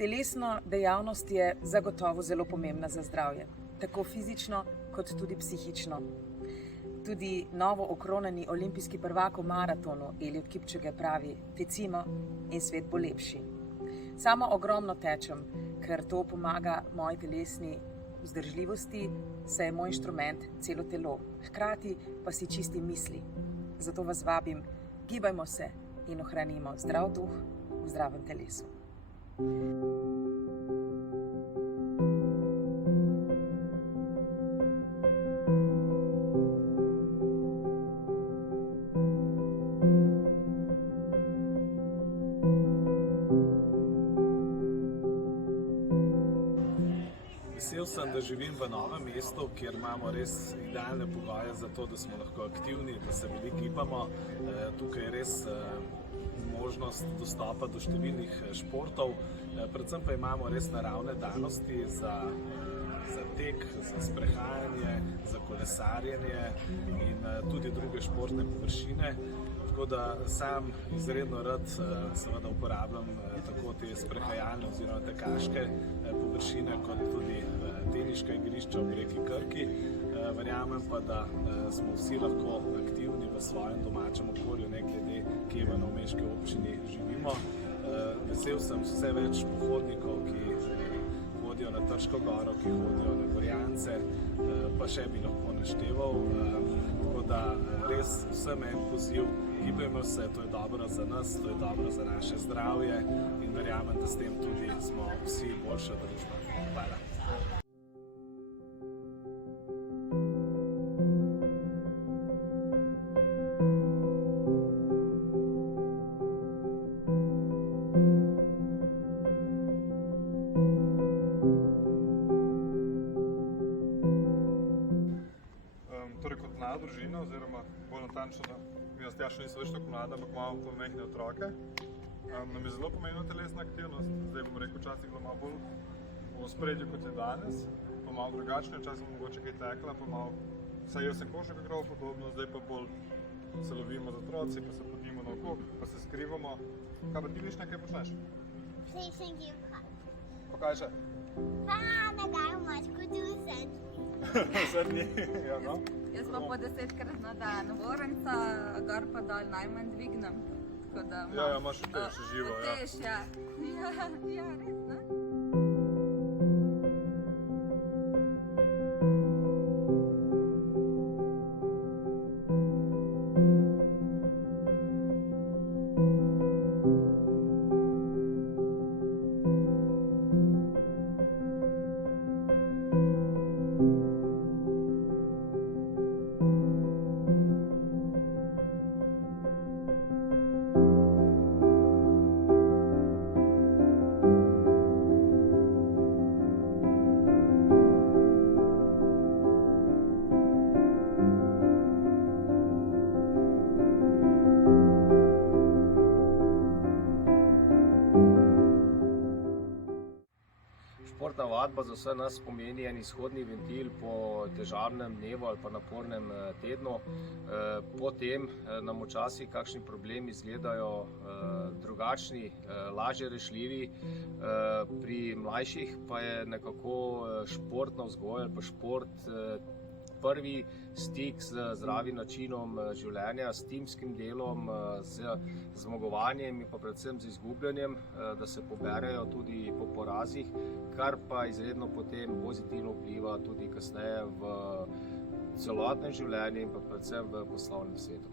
Telesna dejavnost je zagotovo zelo pomembna za zdravje, tako fizično kot tudi psihično. Tudi novo okronani olimpijski prvak v maratonu Eliud Kipchoge pravi: tecimo in svet bo lepši. Sama ogromno tečem, ker to pomaga moji telesni vzdržljivosti, saj je moj inštrument celo telo, hkrati pa si čisti misli. Zato vas vabim, gibajmo se in ohranimo zdrav duh v zdravem telesu. Vesel sem, da živim v novem mestu, kjer imamo res idealne pogoje za to, da smo lahko aktivni, da se veliko gibamo. Tukaj je res možnost dostopa do številnih športov, predvsem pa imamo res naravne danosti za tek, za sprehajanje, za kolesarjenje in tudi druge športne površine. Tako da sam izredno rad seveda uporabljam tako te sprehajalne oziroma tekaške površine, kot tudi teniška igrišča ob reki Krki. Verjamem pa, da smo vsi lahko aktivni v svojem domačem okolju, ne glede kje v novomeški občini živimo. Vesel sem vse več pohodnikov, ki hodijo na Trško goro, ki hodijo na Gorjance, pa še bi lahko našteval. Tako da res vsem en poziv, gibajmo se, to je dobro za nas, to je dobro za naše zdravje in verjamem, da s tem tudi smo vsi boljša družba. Hvala. Torej kot mlada družina, oziroma bolj natančno, da mi s Tjašo niso več tako mlada, ampak imamo pomehne otroke. Nam je zelo pomembna telesna aktivnost, zdaj bom rekel, včasih bila malo bolj v ospredju kot je danes, pa malo drugačne, včasih mogoče kaj tekla, pa malo, saj jaz sem košarka igral podobno, zdaj pa bolj se lovimo z otroci, pa se podimo na okrog, pa se skrivamo. Kaj pa ti viš nekaj počneš? Plešem gibka. Pa kaj še? Pa nagajam mačko dvizet. Vse dni, ja no. Jaz pa po 10-krat na dan vorenca, gor pa dol najmanj dvignem. Tako da Ja, imaš tež živo, ja. Tež, ja. Ja, res, ne? Športna vadba za vse nas pomeni en izhodni ventil po težavnem dnevu ali pa napornem tednu. Potem nam včasih kakšni problemi izgledajo drugačni, lažje rešljivi. Pri mlajših pa je nekako športna vzgoja ali pa šport prvi stik z zdravim načinom življenja, s timskim delom, z zmagovanjem in pa predvsem z izgubljanjem, da se poberejo tudi po porazih, kar pa izredno potem pozitivno vpliva tudi kasneje v celotnem življenju in pa predvsem v poslovnem svetu.